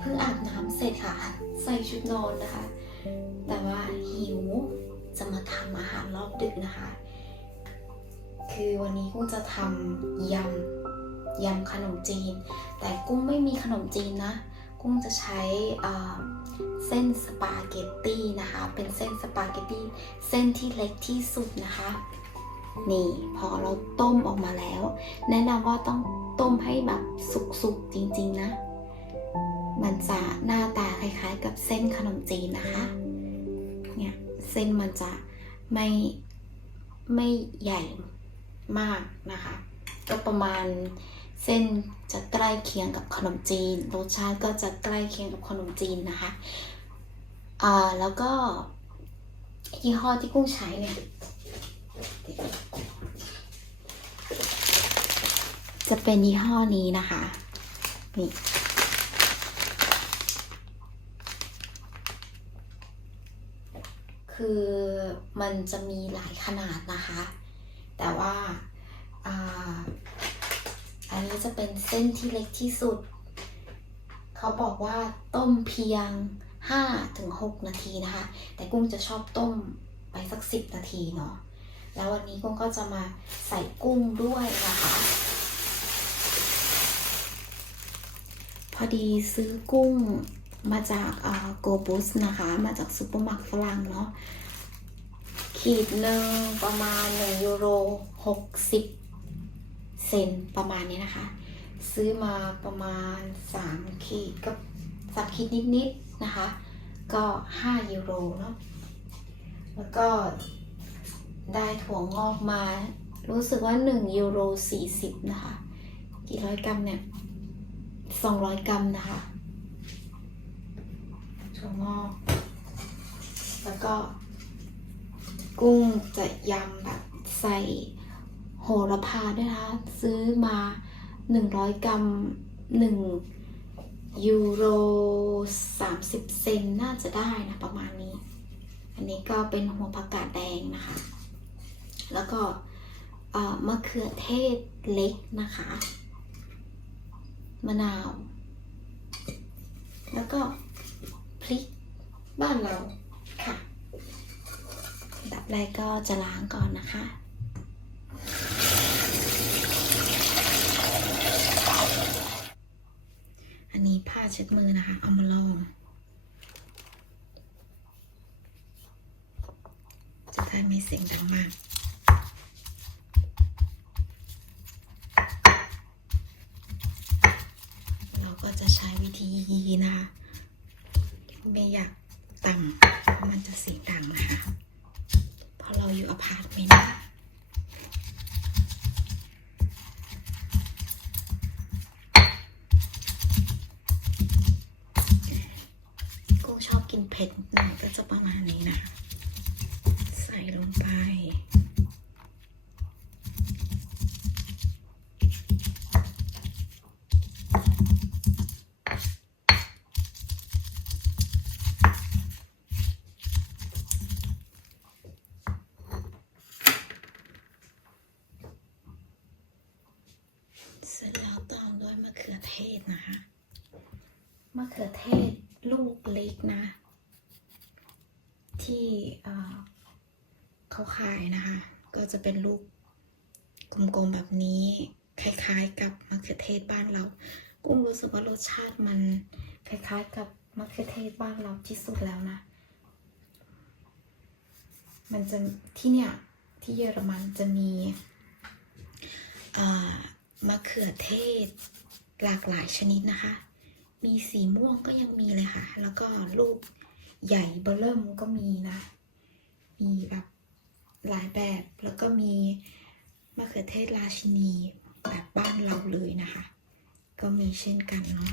เพิ่งอาบน้ำเสร็จค่ะ ใส่ชุดนอนนะคะ แต่ว่าหิวจะมาทำอาหารรอบดึกนะคะ คือวันนี้กุ้งจะทำยำยำขนมจีน แต่กุ้งไม่มีขนมจีนนะ กุ้งจะใช้เส้นสปาเกตตี้นะคะ เป็นเส้นสปาเกตตี้เส้นที่เล็กที่สุดนะคะ นี่พอเราต้มออกมาแล้ว แนะนำว่าต้องต้มให้แบบสุกๆจริงๆนะ มันจะหน้าตาคล้ายๆ กับเส้นขนมจีนนะคะ เนี่ยเส้นมันจะไม่ไม่ใหญ่มากนะคะ ก็ประมาณเส้นจะใกล้เคียงกับขนมจีน รสชาติก็จะใกล้เคียงกับขนมจีนนะคะอ่าแล้วก็ยี่ห้อที่กุ้งใช้เนี่ยจะเป็นยี่ห้อนี้นะคะ นี่ คือมันจะมีหลายขนาดนะคะ แต่ว่าอันนี้จะเป็นเส้นที่เล็กที่สุด เขาบอกว่าต้มเพียง 5-6 นาทีนะคะ แต่กุ้งจะชอบต้มไปสัก 10 นาทีเนาะแล้ววันนี้กุ้งก็จะมาใส่กุ้งด้วยนะคะ พอดีซื้อกุ้ง มาจากโกบุสนะคะ มาจากซูเปอร์มาร์เก็ตฝรั่งเนาะ ขีดหนึ่งประมาณ 1 ยูโร 60 เซนประมาณนี้นะคะ ซื้อมาประมาณ 3 ขีดกับสามขีดนิด ๆ นะคะ ก็ 5 ยูโรเนาะ แล้วก็ได้ถั่วงอกมา รู้สึกว่า 1 ยูโร 40 นะคะ กี่ร้อยกรัมเนี่ย 200 กรัมนะคะ ถั่วงอก แล้วก็ กุ้งจะยำแบบใส่โหระพาด้วยนะคะ ซื้อมา 100 กรัม 1 ยูโร 30 เซนน่าจะได้นะประมาณนี้ อันนี้ก็เป็นหัวผักกาดแดงนะคะ แล้วก็มะเขือเทศเล็กนะคะ มะนาว แล้วก็ บ้านเราค่ะดับแรกก็จะล้างก่อนนะคะอันนี้ผ้าเช็ดมือนะคะ เอามาลอง จะได้ไม่เสียงดังมาก เราก็จะใช้วิธียีนะคะ ไม่อยาก ต่ำเพราะมันจะเสียงดังนะคะเพราะเราอยู่อพาร์ตเมนต์ กุ้งชอบกินเผ็ดหน่อยก็จะประมาณนี้นะคะ ใส่ลงไป เสร็จแล้วตามด้วยมะ เทศนะคะมะเขือเทศลูกเล็กนะ ที่เขาขายนะคะ ก็จะเป็นลูกกลมๆแบบนี้ คล้ายๆ กับมะเขือเทศบ้านเรา กุ้งรู้สึกว่ารสชาติมันคล้ายๆ กับมะเขือเทศบ้านเราที่สุดแล้วนะ มันจะที่เนี่ยที่เยอรมันจะมีมะเขือเทศ หลากหลายชนิดนะคะ มีสีม่วงก็ยังมีเลยค่ะ แล้วก็ลูกใหญ่เบอร์เริ่มก็มีนะ มีแบบหลายแบบ แล้วก็มีมะเขือเทศราชินีแบบบ้านเราเลยนะคะ ก็มีเช่นกันเนาะ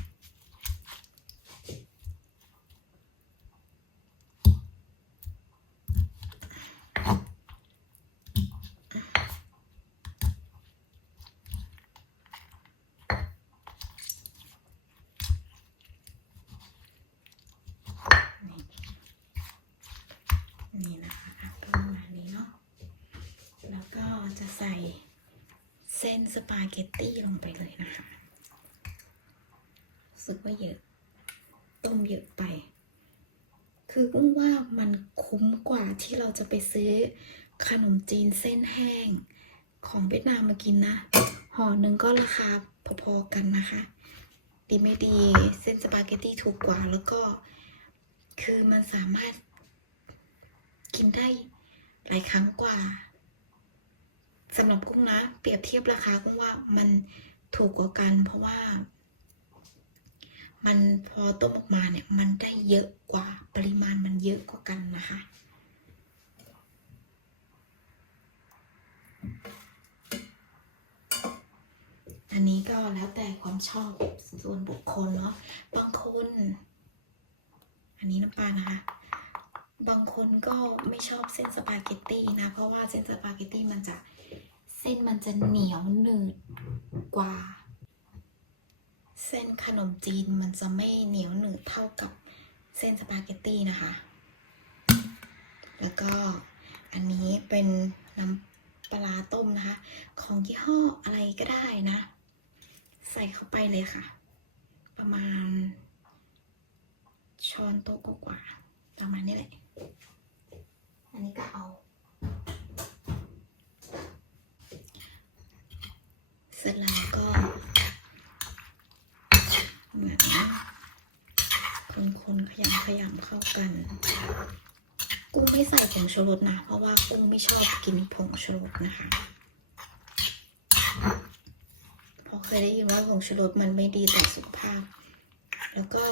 นี่นะคะก็ประมาณนี้เนาะ แล้วก็จะ ใส่เส้นสปาเกตตี้ลงไปเลยนะคะรู้สึกว่าเยอะ ต้มเยอะไป คือกุ้งว่ามันคุ้มกว่าที่เราจะไปซื้อขนมจีนเส้นแห้ง ของเวียดนามมากินนะห่อหนึ่งก็ราคาพอๆกันนะคะ ดีไม่ดีเส้นสปาเกตตี้ถูกกว่าแล้วก็ คือมันสามารถกินได้หลายครั้งกว่า สำหรับกุ้งนะ เปรียบเทียบราคากุ้งว่ามันถูกกว่ากัน เพราะว่า มันพอต้มออกมาเนี่ย มันได้เยอะกว่าปริมาณมันเยอะกว่ากันนะคะอันนี้ก็แล้วแต่ความชอบส่วนบุคคลเนาะ บางคน อันนี้น้ำปลานะคะ บางคนก็ไม่ชอบเส้นสปาเกตตี้นะ เพราะว่าเส้นสปาเกตตี้มันจะ เส้นมันจะเหนียวหนืดกว่า เส้นขนมจีนมันจะไม่เหนียวหนืดเท่ากับเส้นสปาเกตตี้นะคะ แล้วก็อันนี้เป็นน้ำปลาต้มนะคะ ของยี่ห้ออะไรก็ได้นะ ใส่เข้าไปเลยค่ะ ประมาณ ช้อนโต๊ะกว่าประมาณนี้แหละ อันนี้ก็เอา เร็จแล้วก็เหมือนคนๆขยำขยำเข้ากัน กุ้งไม่ใส่ผงชูรสนะ เพราะว่ากุ้งไม่ชอบกินผงชูรสนะคะเพราะเคยได้ยินว่าผงชูรสมันไม่ดีต่อสุขภาพ แล้วก็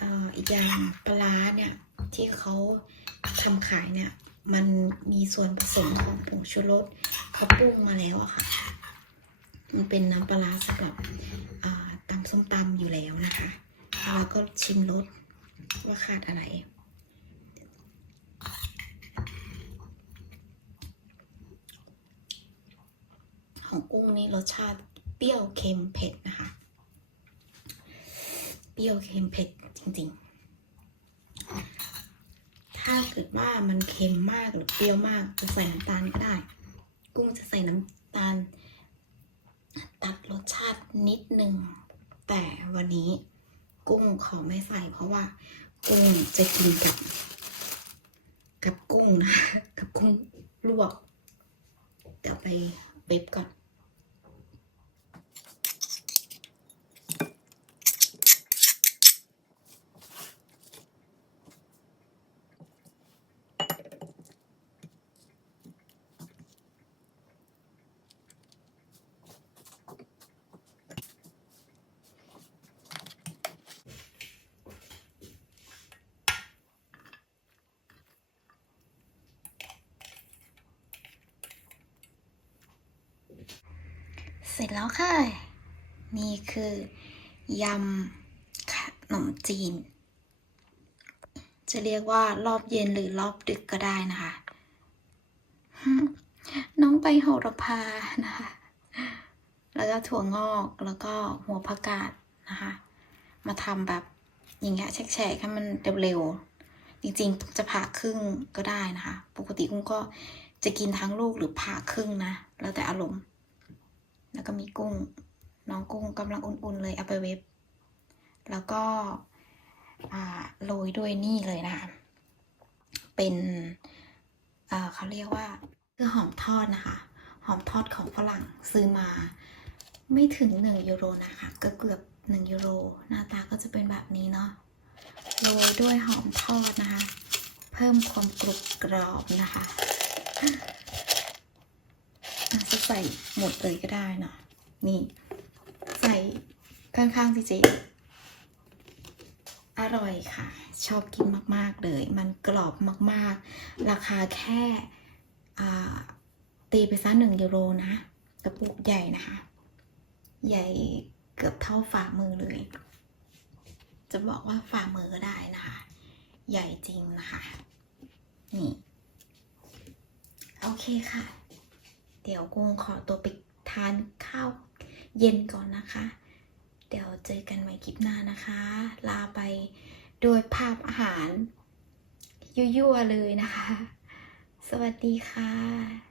อ,อีกอย่างปลาร้าเนี่ยที่เขาทำขายเนี่ย มันมีส่วนผสมของผงชูรสเขาปรุงมาแล้วอะค่ะ มันเป็นน้ำปลาร้าสำหรับตำส้มตำอยู่แล้วนะคะแล้วก็ชิมรสว่าขาดอะไร ของกุ้งนี่รสชาติเปรี้ยวเค็มเผ็ดนะคะ เปรี้ยวเค็มเผ็ดจริงๆ ถ้าเกิดว่ามันเค็มมากหรือเปรี้ยวมากจะใส่น้ำตาลก็ได้ กุ้งจะใส่น้ำตาล ตัดรสชาตินิดนึง แต่วันนี้กุ้งขอไม่ใส่เพราะว่า กุ้งจะกินกับ กับกุ้งนะ กับกุ้งลวกเดี๋ยวไปเว็บก่อน ร็จแล้วค่ะ นี่คือยำขนมจีน จะเรียกว่ารอบเย็นหรือรอบดึกก็ได้นะคะ น้องไปโหระพานะคะ แล้วก็ถั่วงอกแล้วก็หัวผักกาดนะคะ มาทำแบบอย่างเงี้ยแฉกๆให้มันเร็วๆจริงๆจะผ่าครึ่งก็ได้นะคะ ปกติกุ้งก็จะกินทั้งลูกหรือผ่าครึ่งนะ แล้วแต่อารมณ์ ก็มีกุ้ง น้องกุ้งกำลังอุ่นๆเลยเอาไปเวฟแล้วก็โรยด้วยนี่เลยนะคะเป็นเขาเรียกว่าคือหอมทอดนะคะ หอมทอดของฝรั่งซื้อมาไม่ถึงหนึ่งยูโรนะคะ ก็เกือบหนึ่งยูโร หน้าตาก็จะเป็นแบบนี้เนาะโรยด้วยหอมทอดนะคะ เพิ่มความกรุบกรอบนะคะ จจะใส่หมดเลยก็ได้เนาะนี่ ใส่ข้างๆจริงๆอร่อยค่ะ ชอบกินมากๆเลย มันกรอบมากๆ ราคาแค่ตีไปซะหนึ่งยูโรนะกระปุกใหญ่นะคะ ใหญ่เกือบเท่าฝ่ามือเลย จะบอกว่าฝ่ามือก็ได้นะคะ ใหญ่จริงนะคะ นี่ โอเคค่ะ เดี๋ยวกุ้งขอตัวไปทานข้าวเย็นก่อนนะคะ เดี๋ยวเจอกันใหม่คลิปหน้านะคะ ลาไปโดยภาพอาหารยั่วๆเลยนะคะ สวัสดีค่ะ